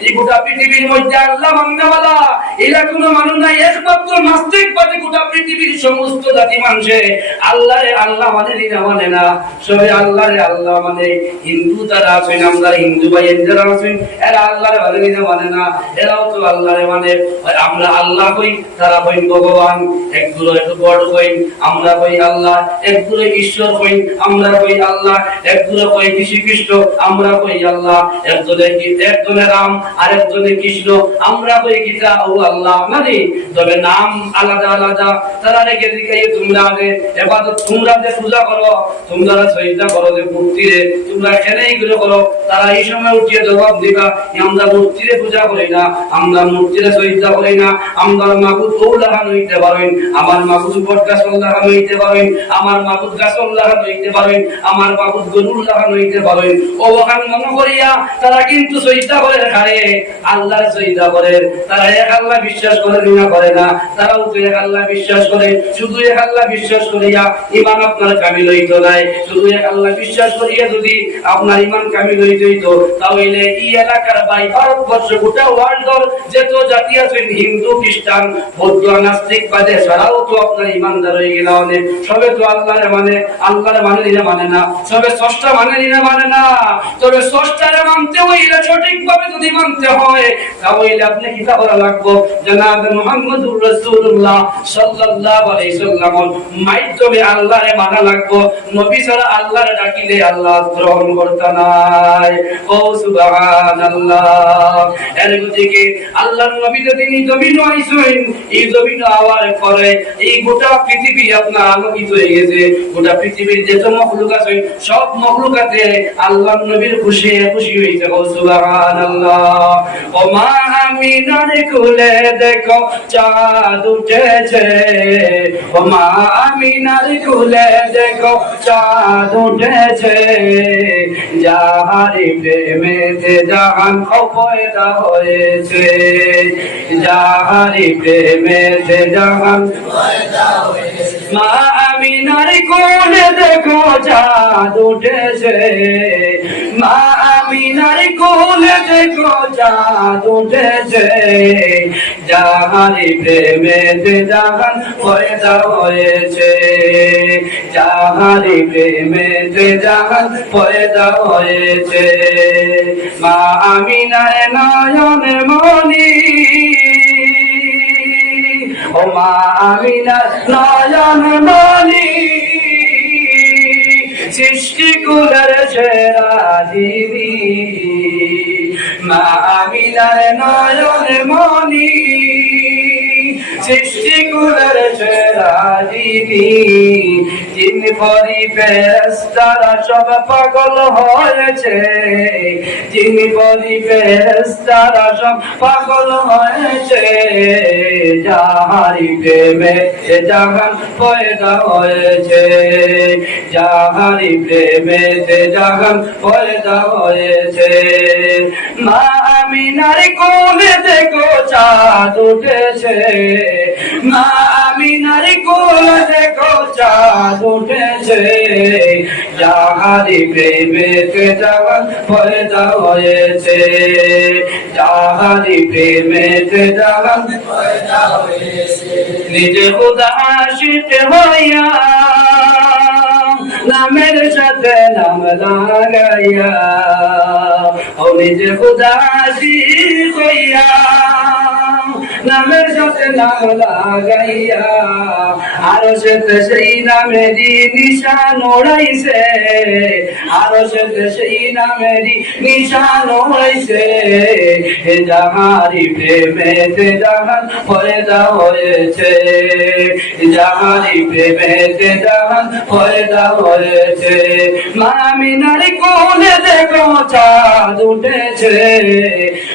এই গোটা পৃথিবীর মধ্যে আল্লাহ এরা কোনো মানুষ নাই, একমাত্র গোটা পৃথিবীর সমস্ত জাতি আল্লাহ মানে মানে না। সবে আল্লাহ মানে। হিন্দু তারা আমরা হিন্দু ভাই যারা আছেন, এরা আল্লাহরে মানে না। এরাও তো মানে। আমরা আল্লাহ কই তারা কই ভগবান। একগুলো একটু বড় কই আমরা কই আল্লাহ। একগুলো ঈশ্বর কই আমরা কই আল্লাহ। একগুলো কই কৃষি কৃষ্ণ আমরা কই আল্লাহ। একজনে কি একজনে রাম আর একজনে কৃষ্ণ। আমরা কই গীতা ও আল্লাহ মানে তবে নাম আলাদা আলাদা। তারা রেখে দিকে তোমরা আগে। এবার তোমরা যে পূজা করো, তোমরা সহিতা করো যে মূর্তিরে, তোমরা খেলেই গুলো করো, তারা এই সময় উঠিয়ে জবাব দিবা আমরা মূর্তিরে পূজা করি না, আমরা মূর্তিরে সহিতা করি না, আমরা মাগুদ ও লাগানো হইতে পারেন, আমার মাগুদ বট গাছ লাগানো হইতে পারেন, আমার মাগুদ গাছ লাগানো হইতে পারেন, আমার মাগুদ গরুর লাগানো হইতে পারেন। ও ওখান মনে করিয়া তারা কিন্তু আল্লাহ আপনার ইমান কামিল হইতে হইতো, তাহলে এই এলাকার বাই ভারতবর্ষ গোটা ওয়ার্ল্ডর যত জাতি আছেন, হিন্দু, খ্রিস্টান, বৌদ্ধ, নাস্তিক, বাদে তো আপনার ইমানদার হয়ে গেল অনেক। সবে তো আল্লাহরে মানে আল্লাহরে মানে মানে না। সবে ষষ্ঠা মানে মানে না। তবে ষষ্ঠারে মানতে হইলে সঠিকভাবে যদি মানতে হয়, তাহলে আপনি কি লাগবো? জনাব আলাইহি সাল্লাম মাধ্যমে আল্লাহরে মানা লাগবো। নবী ছাড়া আল্লাহরে ডাকিলে আল্লাহ গ্রহণ করতে নাই। ও সুবহানাল্লাহ। এর থেকে আল্লাহর নবী যদি জমিন আইছেন, এই জমিন আওয়ার পরে এই গোটা পৃথিবী আপনার আলোকিত হয়ে গেছে। গোটা পৃথিবীর যত মখলুক আছে, সব মখলুকাতে আল্লাহর নবীর খুশি খুশি হইছে ও সুবহানাল্লাহ। ও মা আমিনার কুলে দেখো, চাঁদ উঠেছে। ও মা আমিনার কুলে দেখো, চাঁদ উঠেছে। যাহারি প্রেমেতে জাহান পয়দা হয়েছে। যাহারি প্রেমেতে জাহান মা আমিনার কোলে দেখো চাঁদ উঠেছে। মা আমিনার কোলে দেখো চাঁদ উঠেছে। যাহারি প্রেমেতে জাহান পয়দা হয়েছে। যাহারি প্রেমেতে জাহান পয়দা হয়েছে। মা আমিনার নয়ন মনি ও মা আমিনার নয়ন মনি সৃষ্টি কুলের সেরা মা আমিনার নয়ন মনি সৃষ্টি কুলের সেরা দিবি জিন পরি ফেরেস্তারা সব পাগল হয়েছে। জিন পরি ফেরেস্তারা সব পাগল হয়েছে। যাহারি প্রেমে এ জাহান পয়দা হয়েছে। যাহারি প্রেমে তে জাহান পয়দা হয়েছে। মা আমিনার কোলে দেখো চাঁদ উঠেছে। মা আমিনার কোলে দেখো চাঁদ উঠেছে। যাহারি প্রেমেতে জাহান পয়দা হয়েছে যাহারি প্রেমেতে জাহান পয়দা হয়েছে নিজে খুদা হইয়া নামের সাথে নাম লাগাইয়া ও নিজে খুদা আশিক হইয়া, নামের সাথে নাম লাগাইয়া আরও সেতে সেই নামেরই নিশান ওড়াইছে আরও সেতে সেই নামেরই নিশান ওড়াইছে, হে যাহারি প্রেমেতে জাহান পয়দা হয়েছে যাহারি প্রেমেতে জাহান পয়দা হয়েছে। মামিনার কোলে দেখো চাঁদ উঠেছে।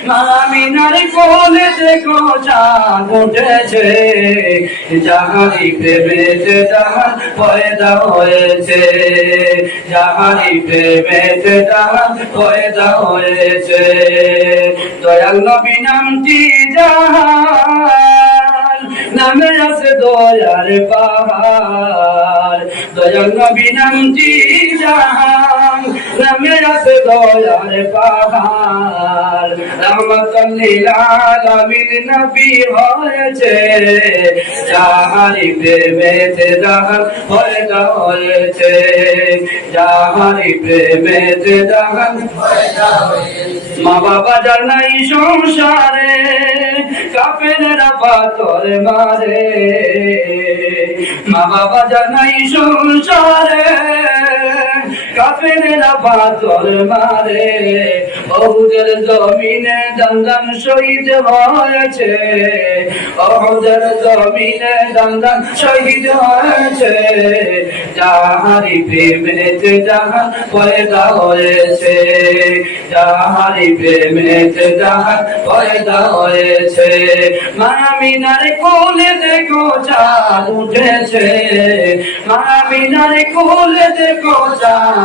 মামিনার কোলে দেখো চাঁদ উঠেছে। যাহারি প্রেমেতে জাহান পয়দা হয়েছে। যাহারি প্রেমেতে জাহান পয়দা হয়েছে। দয়াল নবী নামটি জাহান নামে আছে দয়ার পাহাড়। দয়াল নবী জাহান। নামে আছে দয়ার পাহাড়। রহমাতাল লিল আলামিন নবী হয়েছে। যাহারি প্রেমেতে জাহান পয়দা হয়েছে। প্রেমেতে মা বাবা জানাই সংসারে কাপেরা পাথর মারে মা বাবা জানাই নাই সংসারে কাপেরা পাথর মারে বহুদের জমিনে দন্দন শহীদ হয়েছে। বহুদের জমিনে দন্দন শহীদ হয়েছে। যাহারি প্রেমেতে জাহান পয়দা হয়েছে যাহারি প্রেমেতে জাহান পয়দা হয়েছে। মামিনার কোলে দেখো চাঁদ উঠেছে মামিনার কোলে দেখো চাঁদ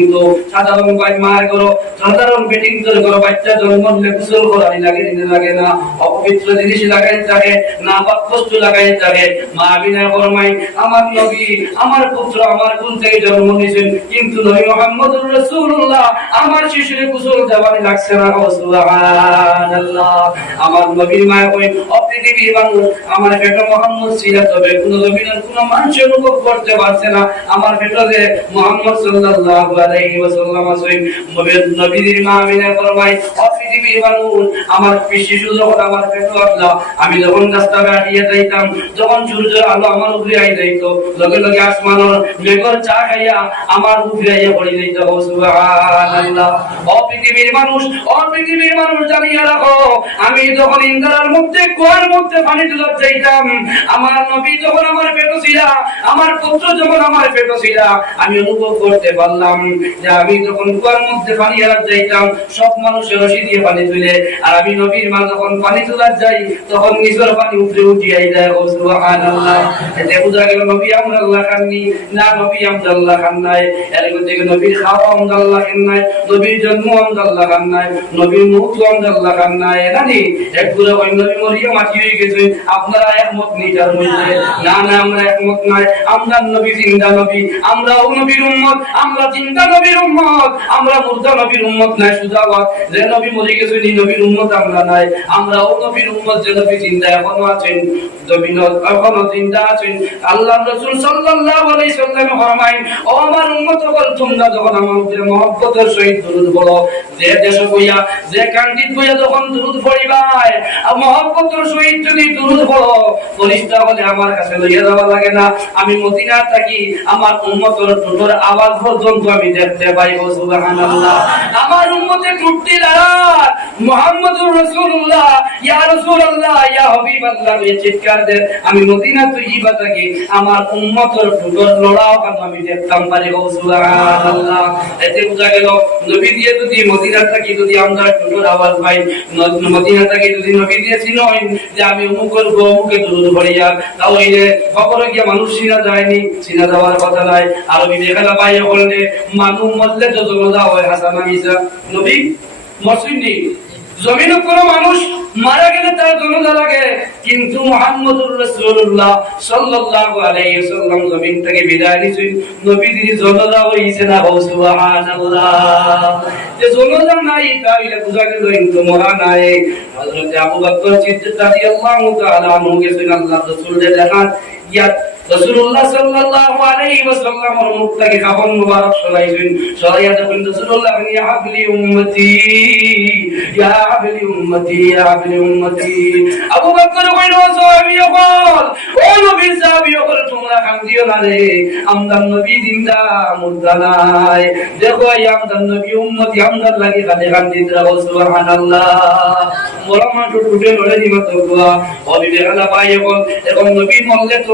কিন্তু সাধারণ ভাই মার করো সাধারণ বেটিং তোর করো বাচ্চা জন্ম নিলে করানি লাগে নিতে লাগে না। অপবিত্র জিনিস লাগাই থাকে, না লাগাই থাকে। মা বিনা আমার নবী, আমার পুত্র, আমার কুল থেকে জন্ম নিয়েছেন। কিন্তু নবী আমার শিশুরে দেওয়ানি লাগছে না আমার নবীর অপৃথিবীর মানুষ, আমার বেটা মোহাম্মদ কোন কোন করতে পারছে না। আমার বেটা যে মোহাম্মদ আছে নবীর মা আমিনা ফরমাই অপৃথিবীর মানুষ, আমার শিশু যখন আমার পেটে আসলো আমি যখন রাস্তা যাইতাম, যখন আলো আমার উপরে আই যাইতো, লগে লগে আসমানের মেঘর চা খাইয়া আমার উপরে যাইত। সুবহানাল্লাহ। অপৃথিবীর মানুষ অপৃথিবীর মানুষ জানিয়ে রাখো, আমি যখন ইন্দ্রার মধ্যে, কুয়ার মধ্যে পানি তুলে যাইতাম আমার নবী যখন আমার পেটো ছিল, আমার পুত্র যখন আমার পেটো ছিল, আমি অনুভব করতে পারলাম। যে আমি যখন কুয়ার মধ্যে পানি যাইতাম, সব মানুষের রশি দিয়ে পানি তুলে, আর আমি নবীর মা যখন পানি তোলার যাই, তখন নিজের পানি উঠিয়াই যায় ও এতে গেল নবী আমরাল্লাহ খাননি, না নবী আমরা আল্লাহ খান নাই। এর নবীর খাওয়া আমরা আল্লাহ খান নাই, নবীর জন্ম আমরা আল্লাহ খান নাই, নবীর মুখ আমরা আল্লাহ খান নাই। একগুলো ওই নবী মাটি হয়ে গেছে, আপনারা একমত নেই তার মধ্যে? না না, আমরা একমত নাই। আমরা নবী, জিন্দা নবী। আমরাও নবীর উম্মত, আমরা জিন্দা নবীর উম্মত। আমরা মুর্দা নবীর উম্মত নাই সুদাবাদ যে নবী মরে গেছে নবীর উম্মত আমরা নাই। নবীর উম্মত, যে নবী এখনও আছেন এখনও আছেন। আল্লাহ রাসূল সাল্লাল্লাহু আলাইহি সাল্লাম ও আমার উম্মত হল তোমরা যখন আমার মহব্বতের সহিত দরুদ বলো যে যে যখন দরুদ পড়িবাই আর মহব্বতের সহিত যদি দরুদ পড়ো, ফরিস্তা বলে আমার কাছে লইয়া যাওয়া লাগে না। আমি মদিনা থাকি, আমার উম্মতের টুটোর আওয়াজ পর্যন্ত আমি দেখতে আমার রাসূলুল্লাহ। ইয়া ইয়া চিৎকার দে আমি মদিনা তৈবা থাকি। আমার উম্মতের টুটোর লড়াও আমি দেখতাম পারি এতে গেল, নবী দিয়ে যদি মদিনা থাকি, যদি আমরা আওয়াজ পাই মদিনা থাকি যদি নবী যে আমি অমুকে ভরিয়া তাহলে গিয়ে মানুষ চিনা যায়নি, চিনা যাওয়ার কথা নাই। আর পাই জনদা কোনো মানুষ মারা গেলে তার জনজা লাগে। কিন্তু থেকে বিদায় নিছেন নবীজির জনজা হইছে না হও নাই তাইলে বুঝা গেল কিন্তু মরা নাই হযরত আবু বকর সিদ্দিক রাদিয়াল্লাহু তাআলা আনহু গেছেন দেখো লাগি এখন নবী মল্লে তো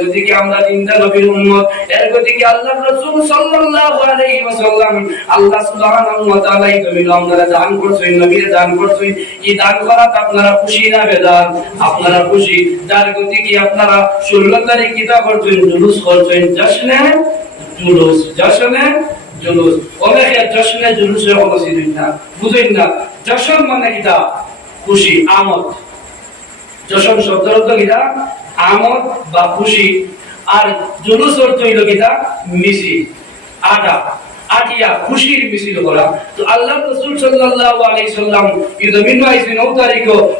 গতি কি আমরা জিন্দা নবীর উম্মত, এর গতি কি আল্লাহ রাসূল সাল্লাল্লাহু আলাইহি ওয়াসাল্লাম আল্লাহ সুবহানাহু ওয়া তাআলা জমিন আমরা দান করছেন, নবীর দান করছেন। এই দান করা আপনারা খুশি না বেদার আপনারা খুশি। যার গতি কি আপনারা 16 তারিখ কিতাব করছেন? জুলুস করছেন। জশ্নে জুলুস জশ্নে জুলুস। অনেকে জশ্নে জুলুসে অবস্থিত না। বুঝেন না জশন মানে কিতা? খুশি, আমদ। যশন শব্দের অর্থ কিতা? আমদ বা খুশি। আর জুলুস অর্থ হইল কিতা মিছিল। আটা। আটিয়া খুশির করা। তো আল্লাহ রাসূল সাল্লাল্লাহু আলাইহি সাল্লাম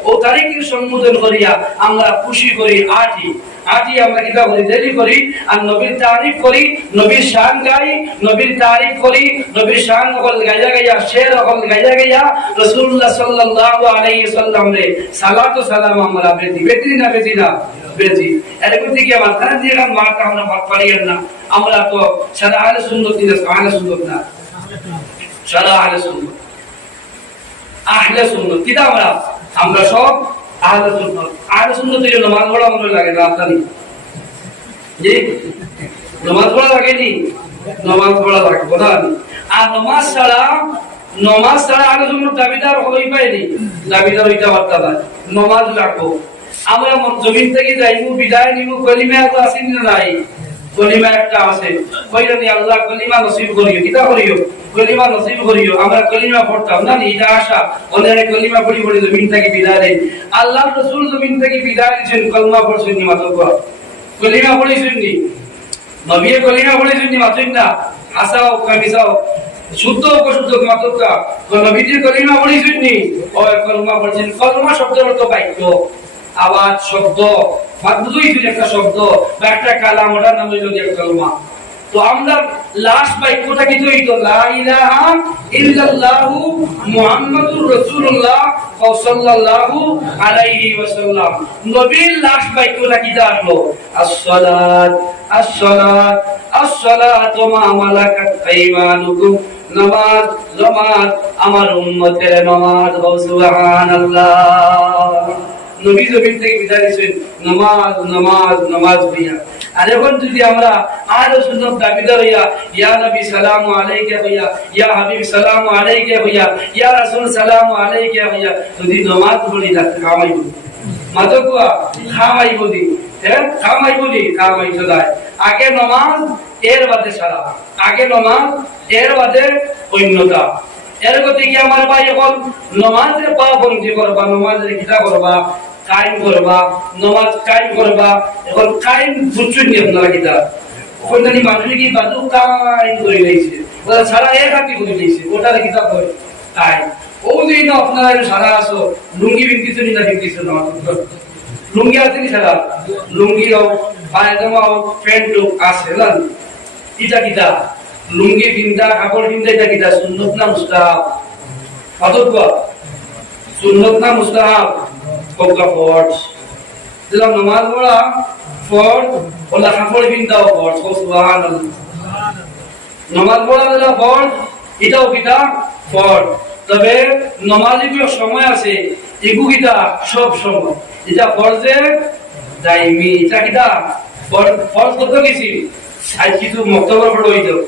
ও তারিখ ও সম্বোধন করিয়া আমরা খুশি করি আটি। আটি আমরা কিতা দেরি করি? আর নবীর তারিফ করি, নবীর শান গাই, নবীর তারিফ করি, নবীর শান গাইয়া গাইয়া, শের গাইয়া গাইয়া রাসূলুল্লাহ সাল্লাল্লাহু আলাইহি সাল্লাম রে সালাত সালাম আমরা আমার পারিয়েন না। আমরা তো সারা আহলে সুন্নত দিলে সুন্নত না। সারা সুন্নত। আহলে সুন্নত কিটা আমরা? আমরা সব আহলে সুন্নত। আহলে পড়া মনে লাগে না জি? নামাজ নামাজ আর নামাজ ছাড়া নামাজ ছাড়া আহলে সুন্নত দাবিদার হই পায়নি। দাবিদার নামাজ লাগবো আমরা জমিন থেকে যাইবো, বিদায় নিবো, কলিমা তো আসেনি নাই? কলিমা একটা আছে। কইরানি আল্লাহ, কলিমা নসিব করিও। কিতা করিও? কলিমা নসিব করিও। আমরা কলিমা পড়তাম না এটা আশা। ওনারে কলিমা পড়ি পড়ি জমিন থেকে বিদায় দেয় আল্লাহ রাসূল জমিন থেকে বিদায় দিয়েছেন কলমা পড়ছেন নি মাত্র কলিমা পড়েছেন নি? কলিমা পড়েছেন নি মাত্র না কামিসাও। শুদ্ধ অশুদ্ধ মাতকা নবীজি কলিমা পড়েছেন নি? ও, কলমা পড়ছেন। কলমা শব্দের অর্থ বাক্য। আওয়াজ, শব্দ, মাধ্যমই দুই একটা শব্দ বা একটা কালাম, ওটার নাম হইল যে কলমা। তো আমরা লাস্ট বাক্যটা কি হইত লা ইলাহা ইল্লাল্লাহু মুহাম্মাদুর রাসূলুল্লাহ সাল্লাল্লাহু আলাইহি ওয়াসাল্লাম। নবীর লাস্ট বাক্যটা কি আসলো? as-সালাত as-সালাত as-সালাত মা মালাকাত আইমানুকুম। নামাজ নামাজ আমার উম্মতের নামাজ। সুবহানাল্লাহ। নবী জমিন থেকে বিদায় দিয়েছেন আর এখন যদি আমরা আরও সুন্দর দাবিদার হইয়া, ইয়া নবী সালাম আলাইকা হইয়া, ইয়া হাবিব সালাম আলাইকা হইয়া, ইয়া রাসূল সালাম আলাইকা হইয়া, যদি পড়ি বলি। হ্যাঁ? চলায়। আগে নামাজ, এর বাদে সারা আগে নামাজ, এর বাদে অন্যতা। এর গতি কি আমার ভাই এখন? নমাজের পা বন্ধি করবা, নমাজের কিতা করবা। কায়েম করবা, নমাজ কায়েম করবা, এখন কায়েম বুঝছেন নি আপনারা কিতা? কি বাদু কায়েম করে ওরা সারা এক হাতি করে ওটার কিতা কয় কায়েম। আপনারা সারা আসো, লুঙ্গি বিনতিছ নি বিনতিছ না? লুঙ্গি আছে নি সারা? লুঙ্গি পায়জামা প্যান্ট আছে না? ইটা কিতা? লুঙ্গি পিন্দা কাপড় পিন্দা এটা কিতা? সুন্নত না মুস্তাহাব? সুন্নত না মুস্তাহাব? কোকা ফর্জ। দিলাম নামাজ পড়া ফর্জ, ওলা কাপড় পিন্দাও ফর্জ সুবহানাল্লাহ। নামাজ পড়া দিলা ফর্জ, এটাও কিতা? ফর্জ। তবে নমাজিগুলো সময় আছে এগুগিটা সব সময়। এটা ফরজে দাইমি এটা কিটা ফর- ফরজ কত গেছি আজ কিছু মক্তব্য পড়ো হইতো।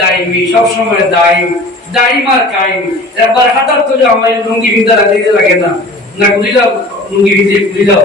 দাইমি, সবসময় দাইম দাইম আর কাইম। একবার তো যে আমার লুঙ্গি ভিন্দা রাখতে লাগে না? না বুঝিলাম লুঙ্গি ভিজে বুঝিলাম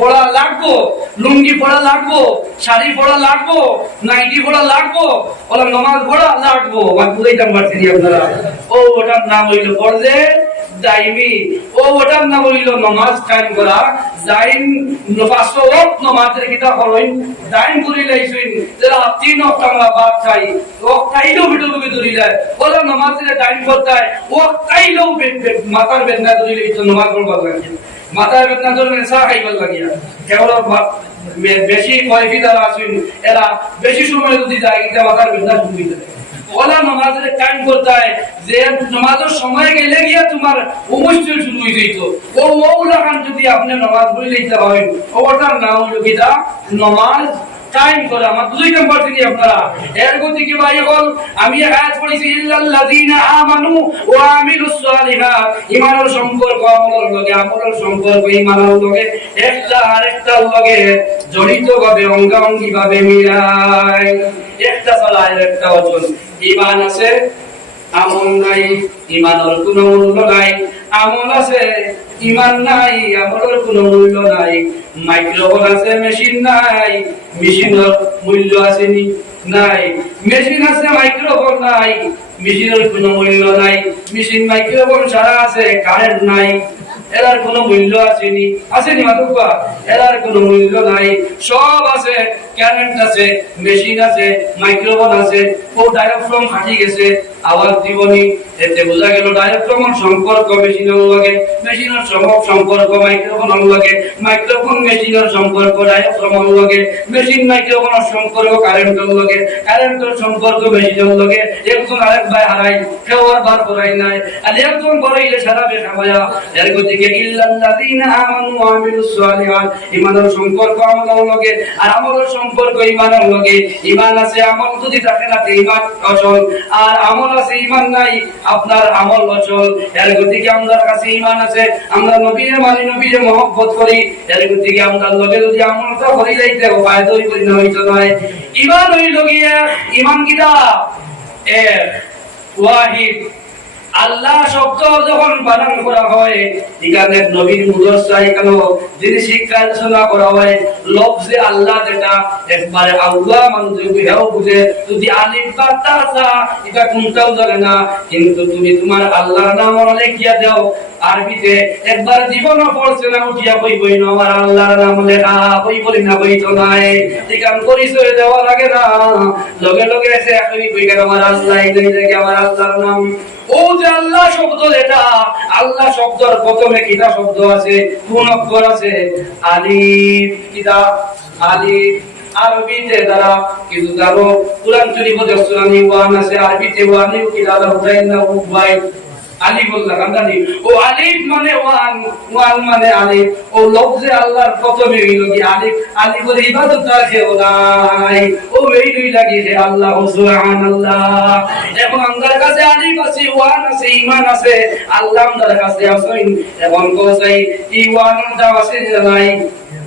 পড়া লাগবো, লুঙ্গি পড়া লাগবো, শাড়ি পড়া লাগবো, নাইটি পড়া লাগবো ওলা নমাজ পড়া লাগবো। পারছি আপনারা। ও, ওটার নাম হইল পড়লে ও, ওটার নাম হইল নমাজ করা। নমাজের কিতাব যারা তিন ওয়াক্ত আমরা খাই। ভিতর ধরি যায় ওলা নমাজের মাথার বেদনা ধরিলে ভিতর নমাজ পড়বার লাগে। মাথার বেদনা ধরলে চা খাইবার লাগিয়া। কেবল বেশি কয়েকি যারা আসবেন এরা বেশি সময় যদি যায় কিন্তু মাথার বেদনা ঢুকি দেবে ওলা নামাজের টাইম করতে যে নামাজের সময় গেলে গিয়া তোমার অবশ্যই শুরু হয়ে যেত ও ওগুলা যদি আপনি নামাজ বলে লইতে পারেন ওটার নাম হলো নামাজ টাইম করে, আমার দুই নম্বর তিনি আপনারা। এর গতি কি ভাই হল আমি পড়েছি আমানু ওয়া সালিহাত। ঈমানের সম্পর্ক আমলের লগে, আমলের সম্পর্ক ঈমানের লগে, একটা লগে জড়িত ভাবে অঙ্গাঙ্গি ভাবে মিলায়। একটা চালায় একটা ওজন ঈমান আছে? আমল নাই। ঈমানের কোনো মূল্য নাই। আমল আছে ঈমান নাই, আমলের কোনো মূল্য নাই, মাইক্রোফোন আছে, মেশিন নাই, মেশিনের মূল্য আছে নি, নাই। মেশিন আছে, মাইক্রোফোন নাই, মেশিনের কোনো মূল্য নাই, মেশিন, মাইক্রোফোন ছাড়া আছে, কারেন্ট নাই এরার কোনো মূল্য আসেনি আসেনি মাতুকা এরার কোনো মূল্য নাই, সব আছে, কারেন্ট আছে, মেশিন আছে, মাইক্রোফোন আছে, ও ডায়াফ্রাম ফাটি গেছে আওয়াজ দিবনি এতে বোঝা গেল ডায়াফ্রামের সম্পর্ক মেশিনের লগে মেশিনের সম- সম্পর্ক মাইক্রোফোনের লগে মাইক্রোফোন মেশিনের সম্পর্ক ডায়াফ্রামের লগে মেশিন মাইক্রোফোনের সম্পর্ক কারেন্টের লগে কারেন্টের সম্পর্ক মেশিনের লগে, একজন আরেক ভাই হারাই কেউ আর বার করাই নাই, আর একজন করাইলে সারা ভাইয়া এর গতিকে ইল্লাল্লাযীনা আমানু ওয়া আমিলুস সালিহাত, ইমানের সম্পর্ক আমলের লগে, আর আমলের সম্পর্ক ইমানের লগে। ইমান আছে, আমল যদি থাকে না, তে ইমান অচল আর আমল আছে ইমান নাই, আপনার আমল অচল। এর গতিকে আমাদের কাছে ইমান আছে। আমরা নবীরে মানি, নবীরে মহব্বত করি। এর গতিকে আমরা লগে যদি আমলটা করি যাইতে ফায়দাই করি না, হইতো নয় ইমান হইল গিয়া ইমান কিতা? এক, ওয়াহিদ। আল্লাহ শব্দ যখন বানান করা হয় এখানে নবীর যিনি শিক্ষা আলোচনা করা হয় লফজে আল্লাহ যেটা, একবারে আল্লাহ মানুষ বুঝাও বুঝে, যদি এটা কোনটাও না, কিন্তু তুমি তোমার আল্লাহর নাম লিখিয়া দাও। আরবিতে, একবার জীবনও পড়ছে না, উঠিয়া বই বই না, আমার আল্লাহর নাম লেখা, বই বলি না, বই তো নাই পরিচয় দেওয়া লাগে না। লগে লগে এসে একই বই আমার আল্লাহ, এই আমার আল্লাহর নাম। ও যে আল্লাহ শব্দ যেটা, আল্লাহ শব্দর প্রথমে কিতা শব্দ আছে? কোন অক্ষর আছে? আলিফ, কিতা? আলিফ। আরবিতে দ্বারা কিছু জানো কোরআন শরীফে সুরানি ওয়ান আছে, আরবিতে ওয়ানিও কিতা দা উঠাইন না আলিফ বললাম ও আলিফ মানে ওয়ান ওয়ান মানে আলিফ। ও আল্লাহর প্রথমে কি আলিফ? আলিফের ইবাদত আর কেউ নাই। ও এই দুই লাগিয়েছে আল্লাহ সুবহানাল্লাহ। এবং আমাদের কাছে আলিফ আছে, ওয়ান আছে আছে। আল্লাহ কাছে এবং কোসাই ই ওয়ানের দাম আছে যে নাই?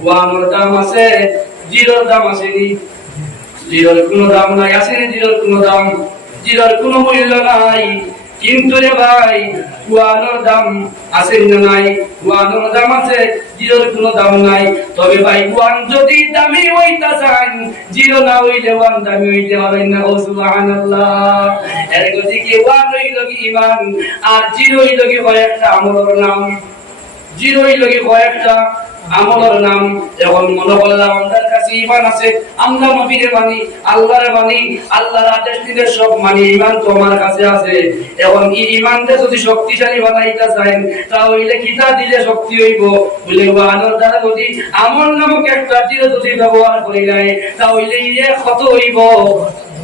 ওয়ানের দাম আছে, জিরোর দাম আছে নি জিরোর কোনো দাম নাই আছে জিরোর কোনো দাম। জিরোর কোনো মূল্য নাই। কিন্তু রে ভাই ওয়ানোর দাম আছে না নাই? ওয়ানোর দাম আছে, জিরোর কোনো দাম নাই। তবে ভাই ওয়ান যদি দামি হইতা চান, জিরো না হইলে ওয়ান দামি হইতে হবে না। ও সুবহানাল্লাহ। এর গতি কি? ওয়ান হইল কি ইমান আর জিরো হইল কি কয়েকটা? আমলের নাম। জিরো হইল কি কয়েকটা? আমলের নাম এখন মনে করলাম আমাদের কাছে ইমান আছে, আমরা নবীরে মানি, আল্লাহরে মানি, আল্লাহর আদেশ দিলে সব মানি ইমান তো আমার কাছে আছে। এখন এই ইমানটা যদি শক্তিশালী বানাইতে চান, তাহলে কিতা দিলে শক্তি হইব? বলে ওয়ানোর দ্বারা যদি আমল নামক একটা জিরো যদি ব্যবহার করি যায় তাহলে ইয়ে কত হইব।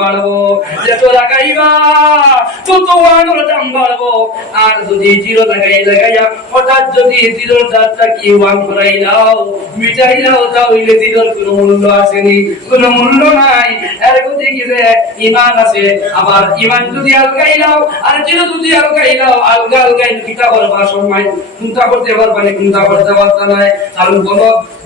বাড়বো। যত লাগাইবা তত ওয়ানোর দাম বাড়বো। আর যদি জিরো লাগাই, লাগাইয়া হঠাৎ যদি জিরোর দামটা কি ওয়ান করাই লাও মিটাই লাও তাহলে জিরোর কোনো মূল্য আসেনি, কোনো মূল্য নাই। এর গতি কি যে ইমান আছে, আবার ইমান যদি আলগাই লাও আর জিরো যদি আলগাই লাও আলগা আলগাই কিতা করবা সময়? চিন্তা করতে পারবা না চিন্তা করতে পারতা নাই? কারণ কোনো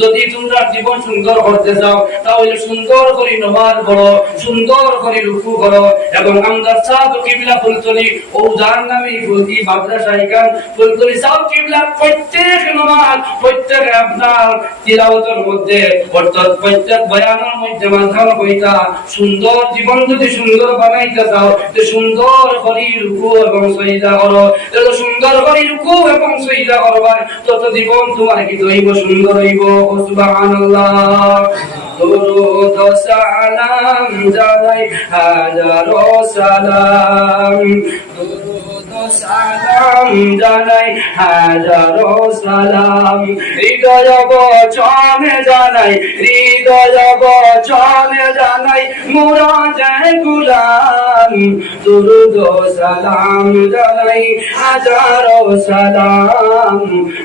যদি তোমরা জীবন সুন্দর করতে চাও, তাহলে সুন্দর করে নামাজ পড়ো, সুন্দর করে রুকু করো এবং আমদার সাদ কিবলা ফুলতলি ও যার নামে ফুলতি মাদ্রাসা ইকান ফুলতলি সাদ, কিবলা প্রত্যেক নামাজ, প্রত্যেক আপনার তিলাওয়াতের মধ্যে অর্থাৎ প্রত্যেক বয়ানের মধ্যে মাঝখান কইতা সুন্দর জীবন যদি সুন্দর বানাইতে চাও, তো সুন্দর করে রুকু এবং সজদা করো। সুন্দর করে রুকু এবং সজদা করবা তত জীবন তোমার কি হইব সুন্দর হইব? ও সুবহানাল্লাহ দরুদ সালাম জানাই সালাম জানাই হাজারো সালাম। হৃদয় বচনে জানাই, হৃদয় বচনে জানাই মোরা যায় গুলাম। দুরুদ সালাম জানাই, হাজারো সালাম।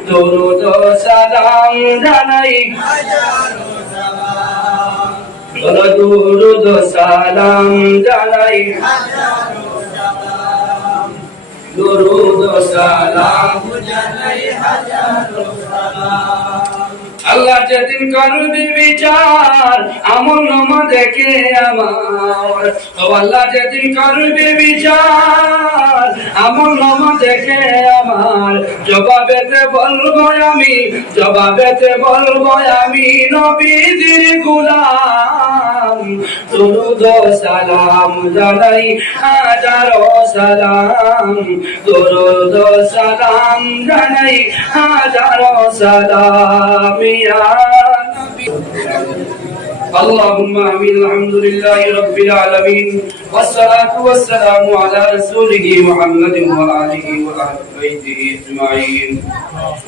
দুরুদ সালাম জানাই দুরুদ ও সালাম জানাই সালাম আল্লাহ যেদিন করবি বিচার, আমল নামা দেখে আমার। ও আল্লাহ যেদিন করবি বিচার, আমল নামা দেখে আমার। জবাবেতে বলব আমি জবাবেতে বলব আমি নবীজির গুলাম। দরুদ ও সালাম জানাই হাজারো সালাম। দরুদ সালাম জানাই হাজারো সালাম ইয়া اللهم امين الحمد لله رب العالمين والصلاة والسلام على رسوله محمد وآله وآل بيته أجمعين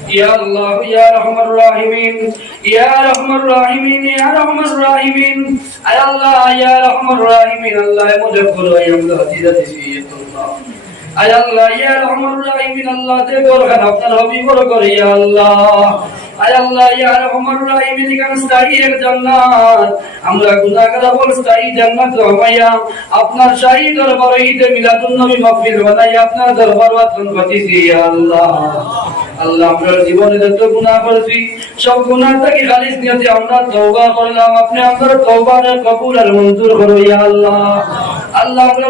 يا الله يا رحم الراحمين يا رحم الراحمين يا رحم الراحمين يا الله يا رحم الراحمين الله مجبر ويمدى هديدة سيئة الله আল্লাহ আপনার হবি আল্লাহ। আমরা দরবার আপনার দরবার আল্লাহ। আমরা জীবনে যত করেছি, সব খালিস আমরা করলাম। আপনি কবুল আর মঞ্জুর করো ইয়া আল্লাহ। আল্লাহ, আমরা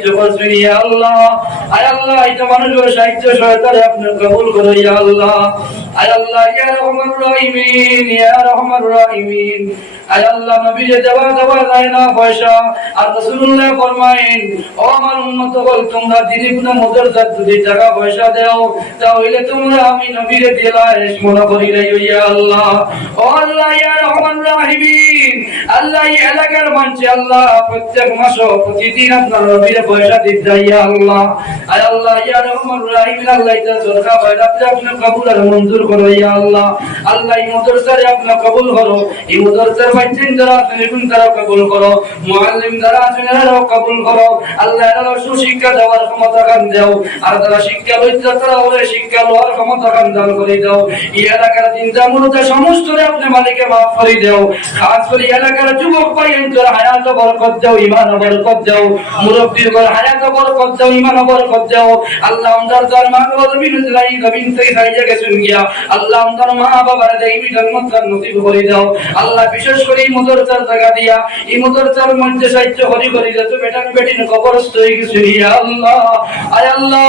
সাহায্য করছেন ইয়া আল্লাহ। আয় আল্লাহ এটা মানুষের সাহায্য সহায়তারে আপনি কবুল করো ইয়া আল্লাহ। আল্লাহ আল্লাহ আল্লাহ। আল্লাহ প্রত্যেক মাস প্রতিদিন আপনার নবীরে পয়সা আল্লাহ। আল্লাহ রহমান, আল্লাহ আর মঞ্জুর করো ইয়া আল্লাহ। আল্লাহ, এই মদরসারে আপনি কবুল করো। এই মদরসার বাচ্চান যারা আছেন এখন তারা কবুল করো। মুআল্লিম যারা আছেন, এরাও কবুল করো। আল্লাহ, এরাও সুশিক্ষা দেওয়ার ক্ষমতা কান দাও। আর তারা শিক্ষা লইতে তারা ওরে শিক্ষা লওয়ার ক্ষমতা কান দান করে দাও। এই এলাকার চিন্তা মূলত সমস্ত আপনি মালিকে মাফ করে দাও। খাস করে এলাকার যুবক ভাই তোর হায়াত বরকত দাও ইমান বরকত দাও। মুরব্বীর ঘর হায়াত বরকত দাও ইমান বরকত দাও। আল্লাহ, আমদার তার মা বাবা জমিন লাই জমিন থেকে হারিয়ে গেছেন গিয়া। আল্লাহ আমদার মা বাবার দেই জন্মত নসিব করে দাও। আল্লাহ বিশেষ করে এই মদরসার জায়গা দিয়া, এই মদরসার মধ্যে সাহিত্য হরি করি যত বেটান বেটিন কবরস্থ হয়ে গেছে আল্লাহ। আয় আল্লাহ।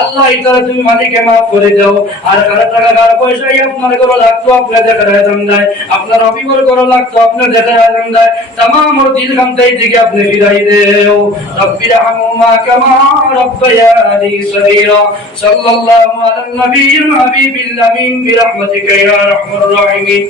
আল্লাহ ইতারা তুমি মালিকে মাফ করে দাও। আর কারও টাকা কারও পয়সাই আপনার করো লাগতো, আপনার দেখা আয়োজন দেয় আপনার অভিবর করো লাগতো, আপনার দেখা আয়োজন দেয় তামাম ওর দিল খামতাই দিকে আপনি ফিরাই দেও। রব্বি রহমুমা কামা রব্বায়ানি সগীরা। সাল্লাল্লাহু আলা নবিয়্যিল হাবিবিল আমিন বিরহমাতিকা ইয়া আরহামার রাহিমিন